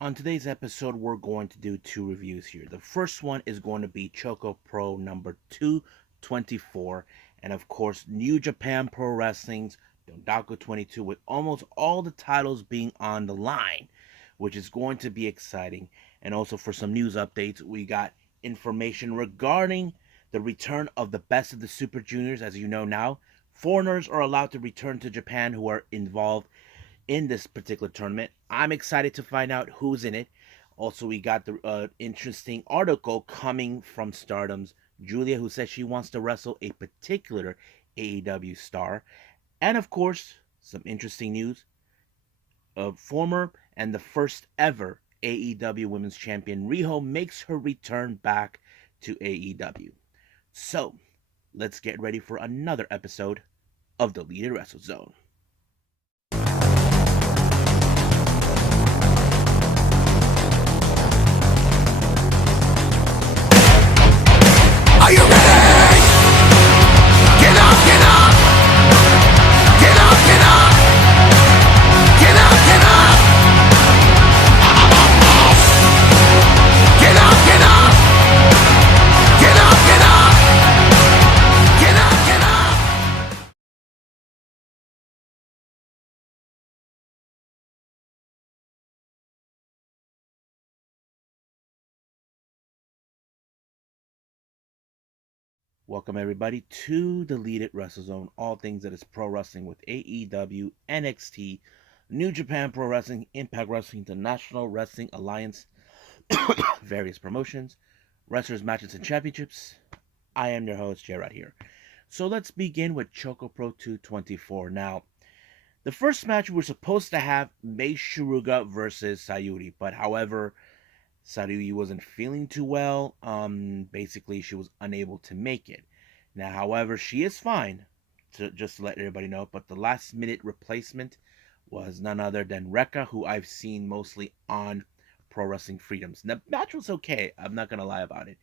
On today's episode, we're going to do two reviews here. The first one is going to be ChocoPro number 224, and of course, New Japan Pro Wrestling's Dontaku 22, with almost all the titles being on the line, which is going to be exciting. And also, for some news updates, we got information regarding the return of the best of the Super Juniors. As you know now, foreigners are allowed to return to Japan who are involved in this particular tournament. I'm excited to find out who's in it. Also, we got the interesting article coming from Stardom's Julia, who says she wants to wrestle a particular AEW star. And of course, some interesting news. A former and the first ever AEW Women's Champion Riho makes her return back to AEW. So, let's get ready for another episode of the Leader Wrestle Zone. Are you ready? Get up, get up! Get up, get up! Get up, get up! Get up, get up! Get up, get up! Get up, get up! Welcome everybody to the Lead It Wrestle Zone, all things that is pro wrestling with AEW, NXT, New Japan Pro Wrestling, Impact Wrestling, the National Wrestling Alliance, various promotions, wrestlers, matches, and championships. I am your host, Gerard here. So let's begin with ChocoPro 224. Now, the first match we were supposed to have Mei Shiruga versus Sayuri, but however, Sayuri wasn't feeling too well. Basically, she was unable to make it. Now, however, she is fine, just to let everybody know. But the last minute replacement was none other than Rekka, who I've seen mostly on Pro Wrestling Freedoms. The match was okay. I'm not gonna lie about it.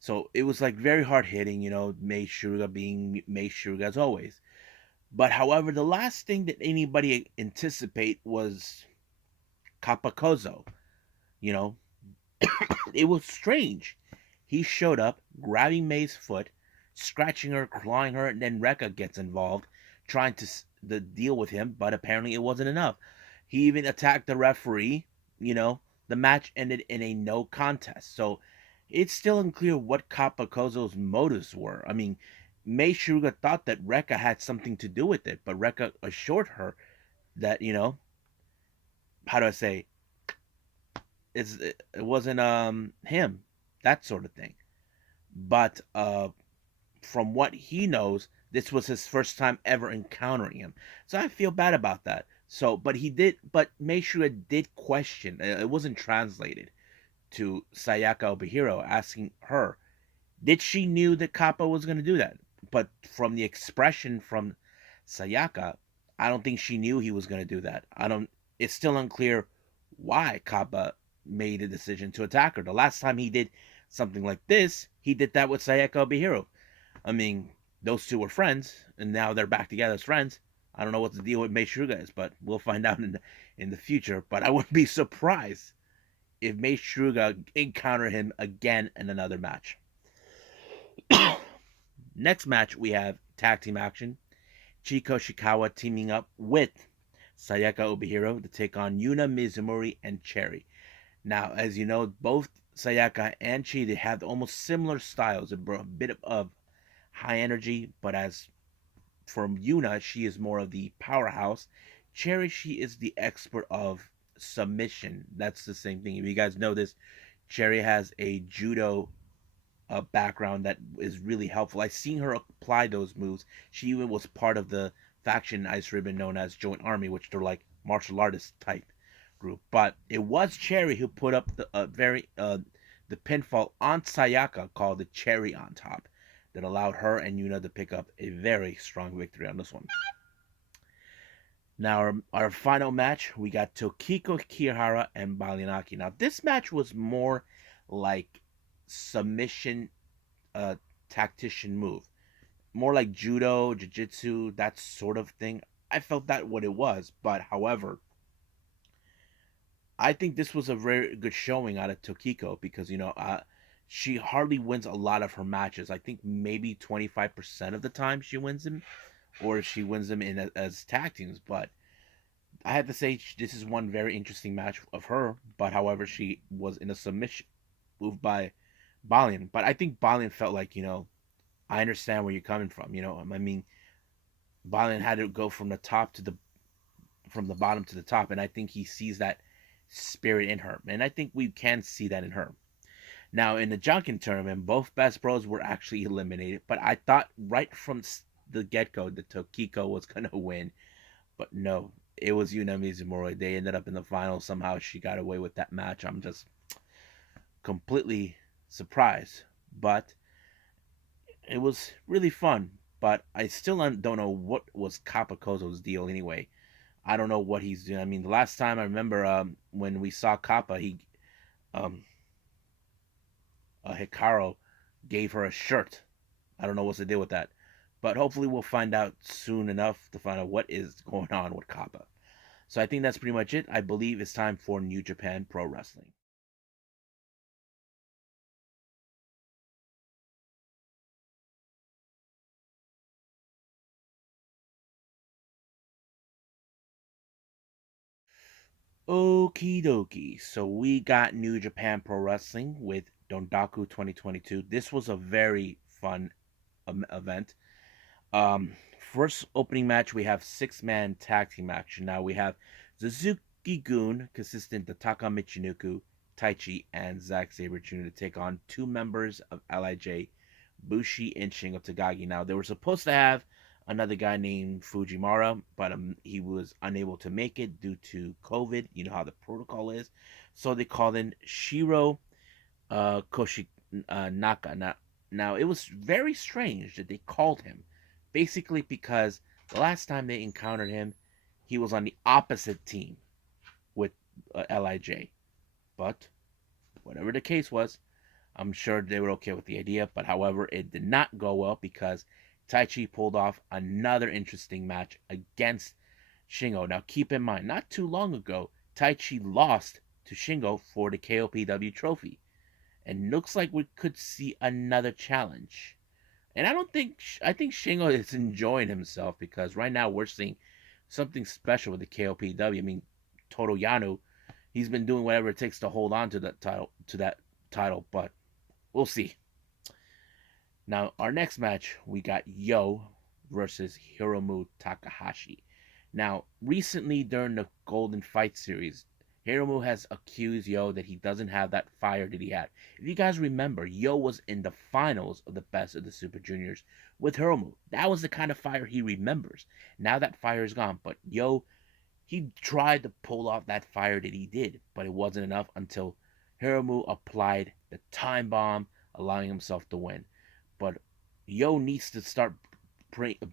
So it was like very hard hitting, Mei Shiruga being Mei Shiruga as always. But however, the last thing that anybody anticipate was Kapakozo. You know, it was strange. He showed up, grabbing May's foot, scratching her, clawing her, and then Rekka gets involved, trying to deal with him, but apparently it wasn't enough. He even attacked the referee. You know, the match ended in a no contest. So it's still unclear what Kapakozo's motives were. I mean, Mei Shiruga thought that Rekka had something to do with it, but Rekka assured her that, how do I say, it wasn't him, that sort of thing. But from what he knows, this was his first time ever encountering him. So I feel bad about that. So, but Meishua did question. It wasn't translated to Sayaka Obihiro, asking her, did she knew that Kappa was going to do that? But from the expression from Sayaka, I don't think she knew he was going to do that. I don't. It's still unclear why Kappa made a decision to attack her. The last time he did something like this, he did that with Sayaka Obihiro. I mean, those two were friends, and now they're back together as friends. I don't know what the deal with Mei Suga is, but we'll find out in the future. But I wouldn't be surprised if Mei Suga encounter him again in another match. Next match, we have tag team action. Chiko Shikawa teaming up with Sayaka Obihiro to take on Yuna Mizumori and Cherry. Now, as you know, both Sayaka and Chi, they have almost similar styles, a bit of high energy, but as for Yuna, she is more of the powerhouse. Cherry, she is the expert of submission. That's the same thing. If you guys know this, Cherry has a judo background that is really helpful. I've seen her apply those moves. She even was part of the faction Ice Ribbon known as Joint Army, which they're like martial artist type group. But it was Cherry who put up the pinfall on Sayaka called the Cherry on top that allowed her and Yuna to pick up a very strong victory on this one. Now our final match, we got Tokiko Kihara and Balinaki. Now this match was more like submission tactician move. More like judo, jiu-jitsu, that sort of thing. I felt that what it was, but however, I think this was a very good showing out of Tokiko because she hardly wins a lot of her matches. I think maybe 25% of the time she wins them, or she wins them in as tag teams. But I have to say this is one very interesting match of her. But however, she was in a submission move by Balian. But I think Balian felt like I understand where you're coming from. I mean, Balian had to go from the bottom to the top, and I think he sees that spirit in her, and I think we can see that in her. Now, in the Junkin tournament, both Best Bros were actually eliminated, but I thought right from the get go that Tokiko was gonna win, but no, it was Yuna Mizumori. They ended up in the final. Somehow she got away with that match. I'm just completely surprised, but it was really fun. But I still don't know what was Capacozo's deal anyway. I don't know what he's doing. I mean, the last time I remember when we saw Kappa, um, Hikaru gave her a shirt. I don't know what's the deal with that, but hopefully we'll find out soon enough to find out what is going on with Kappa. So I think that's pretty much it. I believe it's time for New Japan Pro Wrestling. Okie dokie. So we got New Japan Pro Wrestling with Dontaku 2022. This was a very fun event. Um, First opening match, we have six-man tag team action. Now we have Suzuki Gun, consistent of Taka Michinoku, Taichi, and Zack Sabre Jr. to take on two members of LIJ, Bushi and Shingo Tagagi. Now they were supposed to have another guy named Fujimura, but he was unable to make it due to COVID. You know how the protocol is, so they called in Shiro Koshi Naka. Now, it was very strange that they called him, basically because the last time they encountered him, he was on the opposite team with Lij. But whatever the case was, I'm sure they were okay with the idea. But however, it did not go well because Taichi pulled off another interesting match against Shingo. Now, keep in mind, not too long ago, Taichi lost to Shingo for the KOPW trophy, and looks like we could see another challenge. And I think Shingo is enjoying himself because right now we're seeing something special with the KOPW. I mean, Toru Yano, he's been doing whatever it takes to hold on to that title, but we'll see. Now, our next match, we got Yo versus Hiromu Takahashi. Now, recently during the Golden Fight series, Hiromu has accused Yo that he doesn't have that fire that he had. If you guys remember, Yo was in the finals of the Best of the Super Juniors with Hiromu. That was the kind of fire he remembers. Now that fire is gone, but Yo, he tried to pull off that fire that he did, but it wasn't enough until Hiromu applied the time bomb, allowing himself to win. But Yo needs to start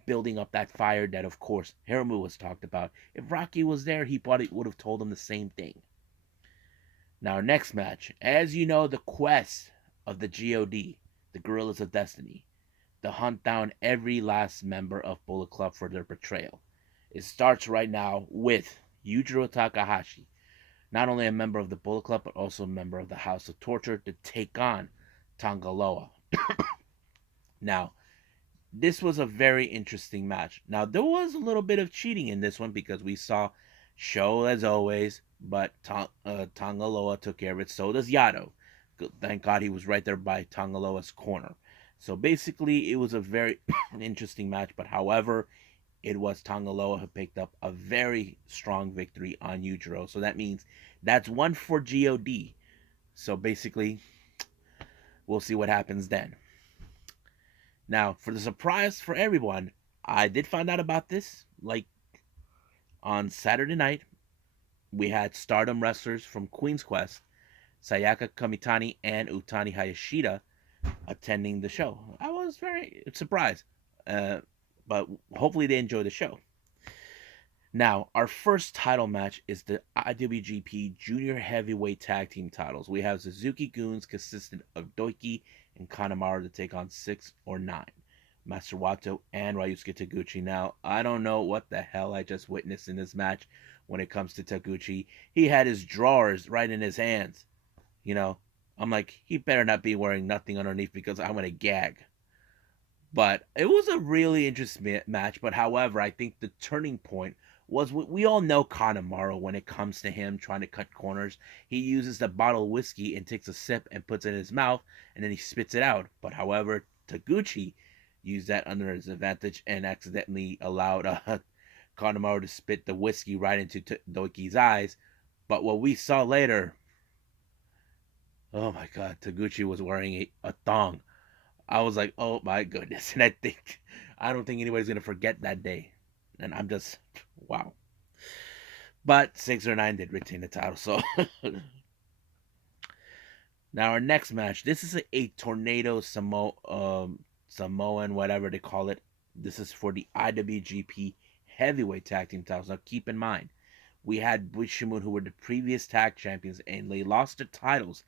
building up that fire that, of course, Hiromu was talked about. If Rocky was there, he probably would have told him the same thing. Now, our next match, as you know, the quest of the GOD, the Gorillas of Destiny, to hunt down every last member of Bullet Club for their betrayal. It starts right now with Yujiro Takahashi, not only a member of the Bullet Club, but also a member of the House of Torture, to take on Tangaloa. Now, this was a very interesting match. Now, there was a little bit of cheating in this one because we saw Show as always, but Tangaloa took care of it. So does Yado. Thank God he was right there by Tangaloa's corner. So basically, it was a very interesting match. But however, it was Tangaloa who picked up a very strong victory on Yujiro. So that means that's one for GOD. So basically, we'll see what happens then. Now, for the surprise for everyone, I did find out about this like on Saturday night. We had Stardom wrestlers from Queen's Quest, Sayaka Kamitani and Utani Hayashida, attending the show. I was very surprised, uh, but hopefully they enjoy the show. Now, our first title match is the IWGP Junior Heavyweight Tag Team titles. We have Suzuki Goons consistent of Doiki and Kanemaru to take on 6 or 9. Master Wato and Ryusuke Taguchi. Now, I don't know what the hell I just witnessed in this match, when it comes to Taguchi. He had his drawers right in his hands. You know, I'm like, he better not be wearing nothing underneath because I'm gonna gag. But it was a really interesting match. But however, I think the turning point was we all know Kanemaru when it comes to him trying to cut corners. He uses the bottle of whiskey and takes a sip and puts it in his mouth and then he spits it out. But however, Taguchi used that under his advantage and accidentally allowed Kanemaru to spit the whiskey right into Doiki's eyes. But what we saw later, oh my god, Taguchi was wearing a thong. I was like, oh my goodness. And I don't think anybody's going to forget that day. And I'm just, wow. But 6 or 9 did retain the title. So now our next match. This is a tornado Samoan, whatever they call it. This is for the IWGP Heavyweight Tag Team titles. Now keep in mind, we had Bushimun, who were the previous tag champions, and they lost the titles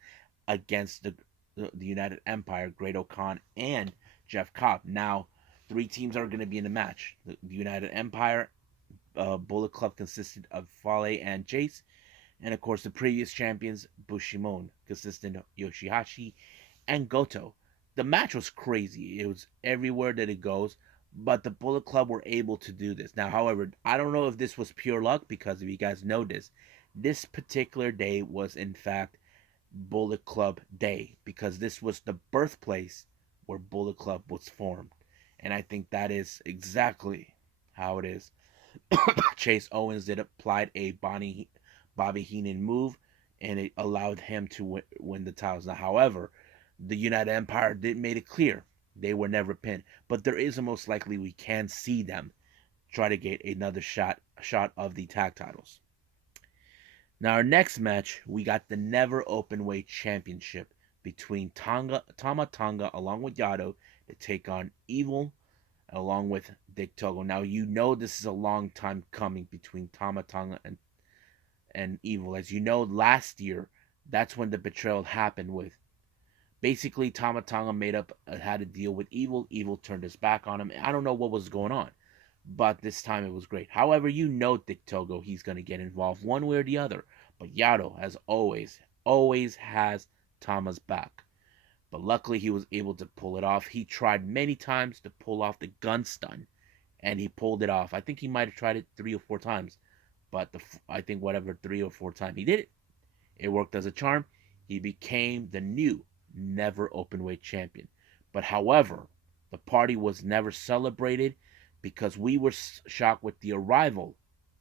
against the United Empire, Great O'Khan, and Jeff Cobb. Now, 3 teams are going to be in the match. The United Empire Bullet Club consisted of Fale and Chase, and of course the previous champions Bushimon consisted of Yoshihashi and Goto. The match was crazy. It was everywhere that it goes, but the Bullet Club were able to do this. Now, however, I don't know if this was pure luck because if you guys know this particular day was in fact Bullet Club Day because this was the birthplace where Bullet Club was formed. And I think that is exactly how it is. Chase Owens did applied a Bobby Heenan move, and it allowed him to win the titles. Now, however, the United Empire did made it clear they were never pinned, but there is a most likely we can see them try to get another shot of the tag titles. Now, our next match, we got the Never Openweight Championship between Tama Tonga along with Yado to take on Evil along with Dick Togo. Now, you know this is a long time coming between Tama Tonga and Evil. As you know, last year, that's when the betrayal happened with. Basically, Tama Tonga had a deal with Evil. Evil turned his back on him. I don't know what was going on, but this time it was great. However, you know Dick Togo, he's going to get involved one way or the other. But Yado, as always has Tama's back. But luckily, he was able to pull it off. He tried many times to pull off the gun stun, and he pulled it off. I think he might have tried it 3 or 4 times, but I think whatever 3 or 4 times he did it, it worked as a charm. He became the new Never Openweight champion. But however, the party was never celebrated because we were shocked with the arrival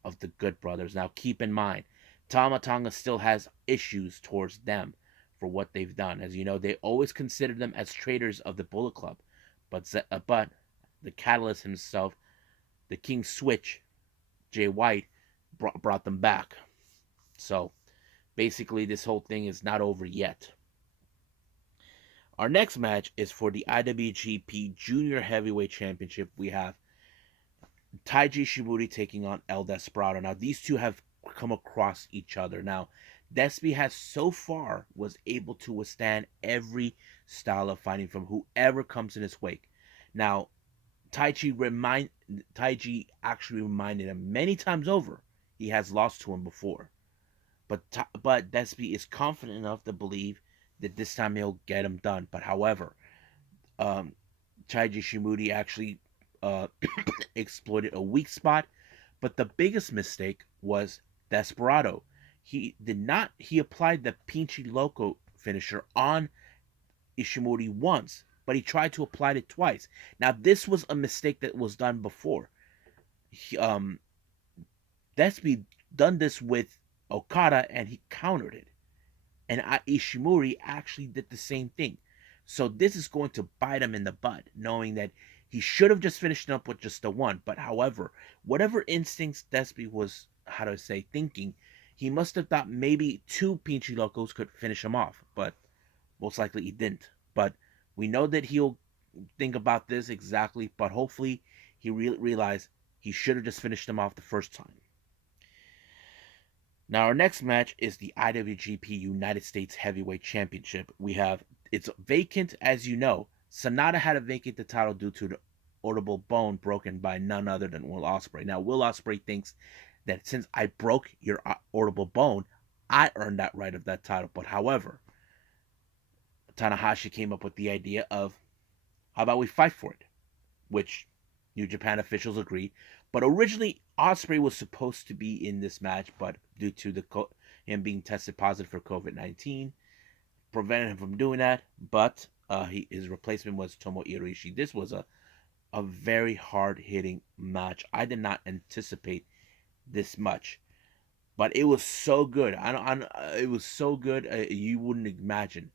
of the Good Brothers. Now, keep in mind, Tama Tonga still has issues towards them for what they've done. As you know, they always considered them as traitors of the Bullet Club. But the Catalyst himself, the King Switch, Jay White, brought them back. So, basically, this whole thing is not over yet. Our next match is for the IWGP Junior Heavyweight Championship. We have Taiji Shimori taking on El Desperado. Now, these two have come across each other. Now, Despy has so far was able to withstand every style of fighting from whoever comes in his wake. Now, Taiji actually reminded him many times over he has lost to him before. But Despy is confident enough to believe that this time he'll get him done. But however, um, Taiji Shimori actually exploited a weak spot. But the biggest mistake was Desperado. He did not. He applied the Pinchy Loco finisher on Ishimori once, but he tried to apply it twice. Now this was a mistake that was done before. Despy done this with Okada and he countered it, and Ishimori actually did the same thing. So this is going to bite him in the butt, knowing that he should have just finished up with just the one. But however, whatever instincts Despy was, how do I say, thinking, he must have thought maybe 2 Pinchy Locos could finish him off, but most likely he didn't. But we know that he'll think about this exactly, but hopefully he realized he should have just finished him off the first time. Now our next match is the IWGP United States Heavyweight Championship. It's vacant, as you know. Sonata had to vacate the title due to the audible bone broken by none other than Will Ospreay. Now Will Ospreay thinks that since I broke your audible bone, I earned that right of that title. But however, Tanahashi came up with the idea of how about we fight for it, which New Japan officials agree. But originally, Ospreay was supposed to be in this match, but due to him being tested positive for COVID-19, prevented him from doing that. But his replacement was Tomo Irishi. This was a very hard hitting match. I did not anticipate this much, but it was so good. It was so good. You wouldn't imagine.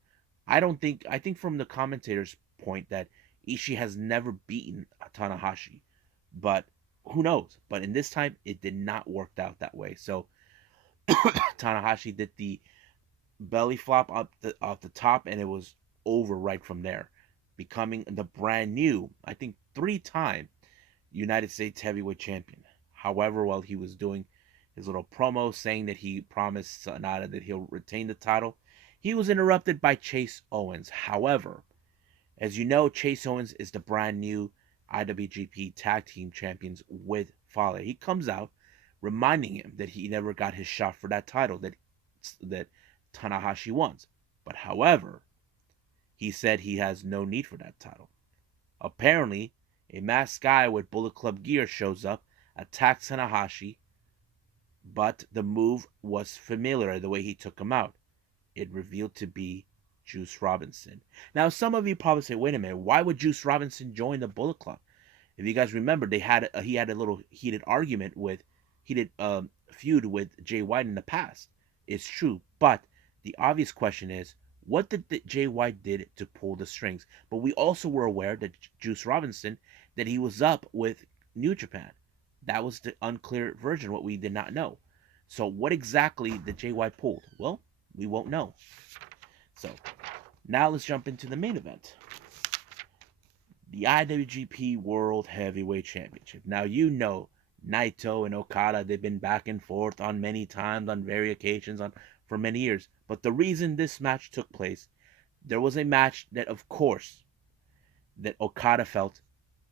I think from the commentator's point that Ishii has never beaten Tanahashi, but who knows? But in this time, it did not work out that way. So Tanahashi did the belly flop up off the top, and it was over right from there, becoming the brand new, I think, 3-time United States Heavyweight Champion. However, while he was doing his little promo saying that he promised Sonata that he'll retain the title, he was interrupted by Chase Owens. However, as you know, Chase Owens is the brand new IWGP Tag Team Champions with Fale. He comes out reminding him that he never got his shot for that title that Tanahashi wants. But however, he said he has no need for that title. Apparently, a masked guy with Bullet Club gear shows up, attacks Tanahashi, but the move was familiar the way he took him out. It revealed to be Juice Robinson. Now, some of you probably say, wait a minute, why would Juice Robinson join the Bullet Club? If you guys remember, he had a little heated feud with Jay White in the past. It's true, but the obvious question is, what did Jay White did to pull the strings? But we also were aware that Juice Robinson that he was up with New Japan. That was the unclear version, what we did not know. So what exactly did Jay White pull? Well, we won't know. So now let's jump into the main event. The IWGP World Heavyweight Championship. Now you know Naito and Okada, they've been back and forth on many times, on various occasions, for many years. But the reason this match took place, there was a match that, of course, that Okada felt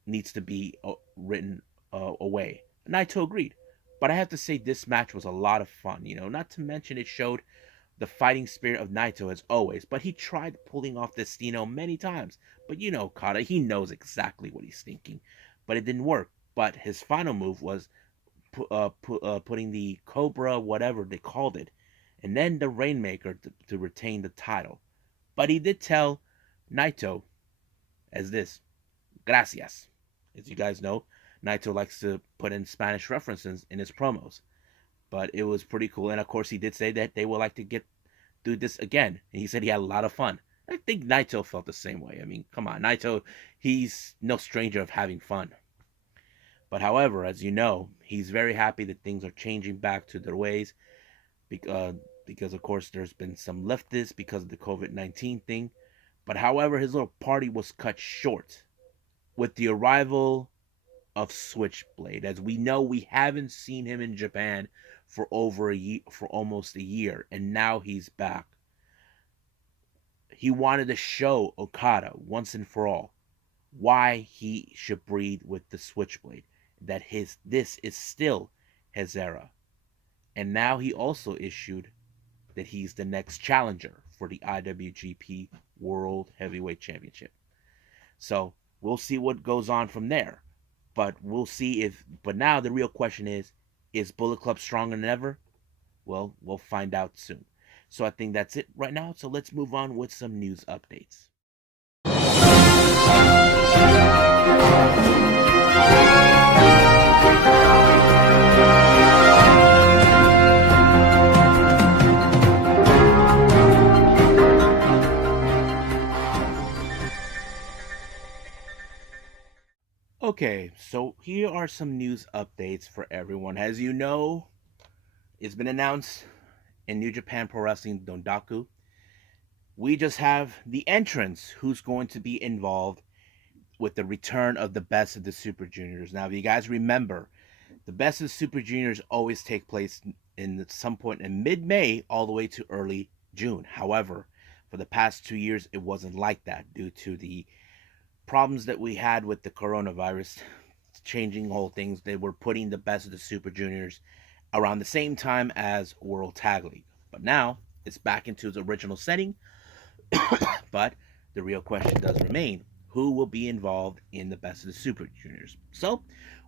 needs to be written away. Naito agreed. But I have to say this match was a lot of fun, not to mention it showed the fighting spirit of Naito as always, but he tried pulling off Destino many times. But Okada, he knows exactly what he's thinking. But it didn't work. But his final move was putting the Cobra, whatever they called it, and then the Rainmaker to retain the title. But he did tell Naito as this, gracias. As you guys know, Naito likes to put in Spanish references in his promos. But it was pretty cool. And of course, he did say that they would like to do this again. And he said he had a lot of fun. I think Naito felt the same way. I mean, come on, Naito, he's no stranger of having fun. But however, as you know, he's very happy that things are changing back to their ways. Because of course, there's been some leftists because of the COVID-19 thing. But however, his little party was cut short with the arrival of Switchblade. As we know, we haven't seen him in Japan for almost a year, and now he's back. He wanted to show Okada once and for all why he should breathe with the Switchblade, that this is still his era. And now he also issued that he's the next challenger for the IWGP World Heavyweight Championship. So we'll see what goes on from there. But we'll see but now the real question is Bullet Club stronger than ever? Well, we'll find out soon. So I think that's it right now. So let's move on with some news updates. Okay, so here are some news updates for everyone. As you know, it's been announced in New Japan Pro Wrestling Dontaku. We just have the entrants who's going to be involved with the return of the Best of the Super Juniors. Now, if you guys remember, the Best of the Super Juniors always take place in some point in mid-May all the way to early June. However, for the past 2 years, it wasn't like that due to the problems that we had with the coronavirus changing whole things. They were putting the Best of the Super Juniors around the same time as World Tag League. But now it's back into its original setting. But the real question does remain, who will be involved in the Best of the Super Juniors? So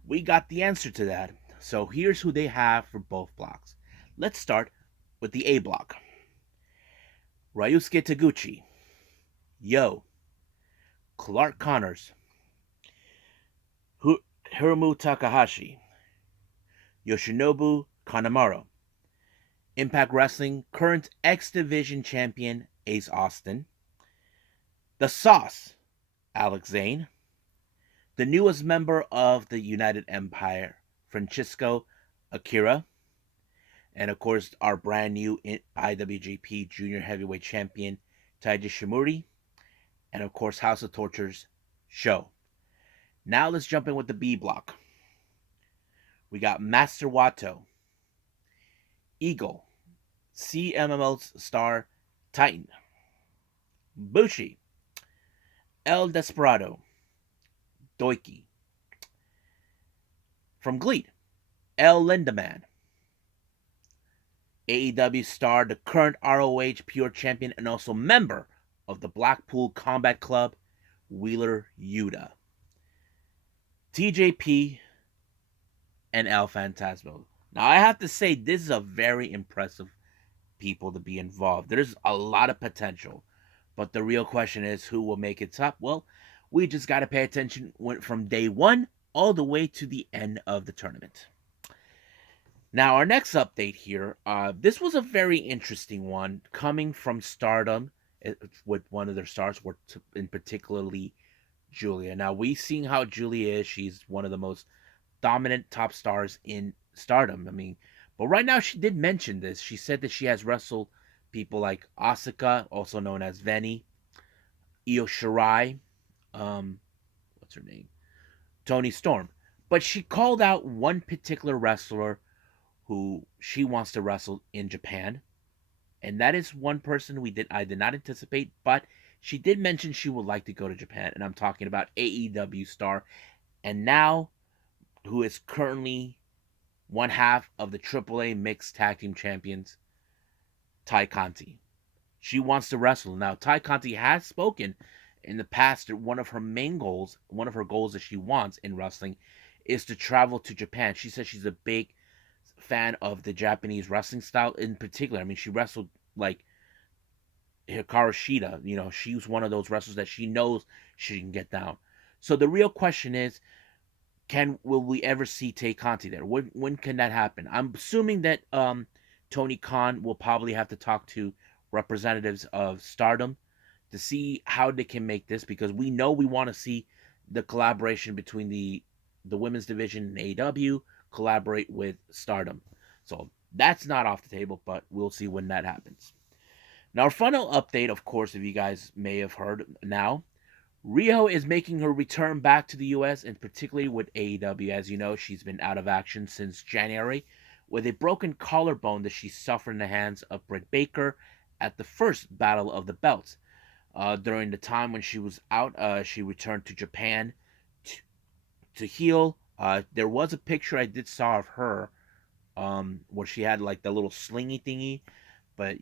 we got the answer to that. So here's who they have for both blocks. Let's start with the A block. Ryusuke Taguchi, Yo, Clark Connors, Hiromu Takahashi, Yoshinobu Kanemaru, Impact Wrestling current X Division champion Ace Austin, The Sauce, Alex Zane, the newest member of the United Empire, Francisco Akira, and of course our brand new IWGP Junior Heavyweight Champion Taiji Shimori, and of course House of Torture's Show. Now let's jump in with the B block. We got Master Wato, Eagle, CMLL's star Titan, Bushi, El Desperado, Doiki. From Glee, El Lindaman, AEW star, the current ROH Pure Champion, and also member of the Blackpool Combat Club, Wheeler Yuta, TJP, and El Phantasmo. Now, I have to say, this is a very impressive people to be involved. There's a lot of potential, but the real question is who will make it top? Well, we just got to pay attention from day one all the way to the end of the tournament. Now, our next update here, this was a very interesting one coming from Stardom with one of their stars, in particularly Julia. Now, we've seen how Julia is. She's one of the most dominant top stars in Stardom. I mean, but right now she did mention this. She said that she has wrestled people like Asuka, also known as Veni, Io Shirai, what's her name? Tony Storm. But she called out one particular wrestler who she wants to wrestle in Japan. And that is one person I did not anticipate, but she did mention she would like to go to Japan, and I'm talking about AEW star, and now who is currently one half of the AAA Mixed Tag Team Champions, Tai Conti. She wants to wrestle. Now, Tai Conti has spoken in the past that one of her main goals, one of her goals that she wants in wrestling, is to travel to Japan. She says she's a big fan of the Japanese wrestling style in particular. I mean, she wrestled like Hikaru Shida. You know, she's one of those wrestlers that she knows she can get down. So the real question is, will we ever see Tay Conti there? When can that happen? I'm assuming that Tony Khan will probably have to talk to representatives of Stardom to see how they can make this, because we know we want to see the collaboration between the women's division and AEW collaborate with Stardom. So that's not off the table, but we'll see when that happens. Now, our final update, of course, if you guys may have heard now, Riho is making her return back to the US, and particularly with AEW. As you know, she's been out of action since January with a broken collarbone that she suffered in the hands of Britt Baker at the first Battle of the Belts. During the time when she was out, she returned to Japan to heal. There was a picture I did saw of her where she had like the little slingy thingy, but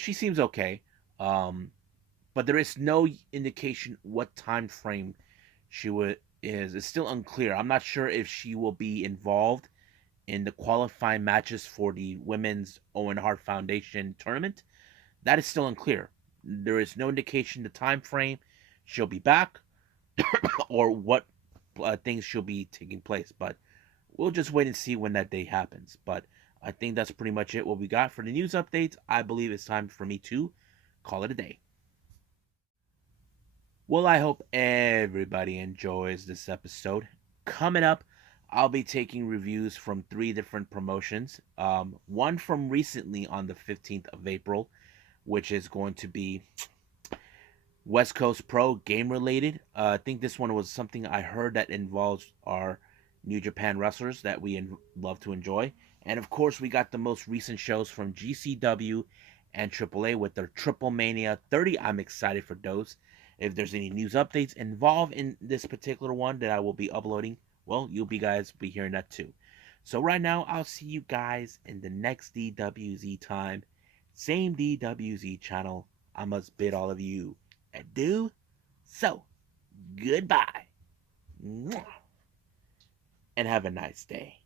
she seems okay. But there is no indication what time frame she is. It's still unclear. I'm not sure if she will be involved in the qualifying matches for the Women's Owen Hart Foundation tournament. That is still unclear. There is no indication the time frame she'll be back or what things she'll be taking place. But we'll just wait and see when that day happens. But I think that's pretty much it. What we got for the news updates. I believe it's time for me to call it a day. Well, I hope everybody enjoys this episode. Coming up, I'll be taking reviews from 3 different promotions. One from recently on the 15th of April, which is going to be West Coast Pro, game related. I think this one was something I heard that involves our New Japan wrestlers that we love to enjoy. And of course, we got the most recent shows from GCW and AAA with their Triple Mania 30. I'm excited for those. If there's any news updates involved in this particular one that I will be uploading, well, you'll be guys be hearing that too. So right now, I'll see you guys in the next DWZ time. Same DWZ channel. I must bid all of you adieu. So, goodbye. And have a nice day.